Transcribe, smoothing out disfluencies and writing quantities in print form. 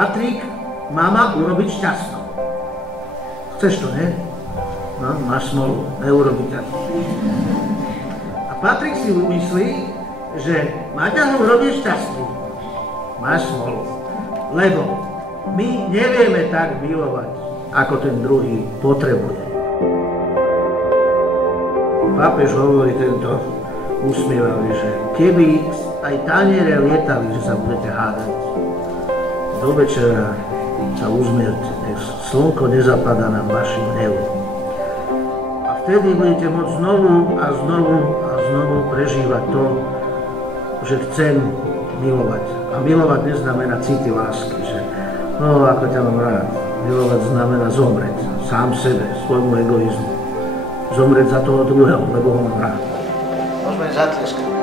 Patrik má ma urobiť šťastnou. Chceš to, nie? No, máš smolu, neurobiť ťa. A Patrik si myslí, že Maťa ho urobí šťastnú. Máš smolu. Lebo my nevieme tak milovať, ako ten druhý potrebuje. Pápež hovorí tento usmievavý, že keby aj taniere lietali, že sa budete hádať, do večera sa uzmierte, nech slnko nezapadá na vaši hnev. A vtedy budete môcť znovu a znovu a znovu prežívať to, že chcem milovať. A milovať neznamená cíti lásky, že no ako ťa mám rád. Milovať znamená zomrieť sám sebe, svojmu egoizmu. Zomrieť za toho druhého, lebo ho mám rád. Môžeme zatleskať.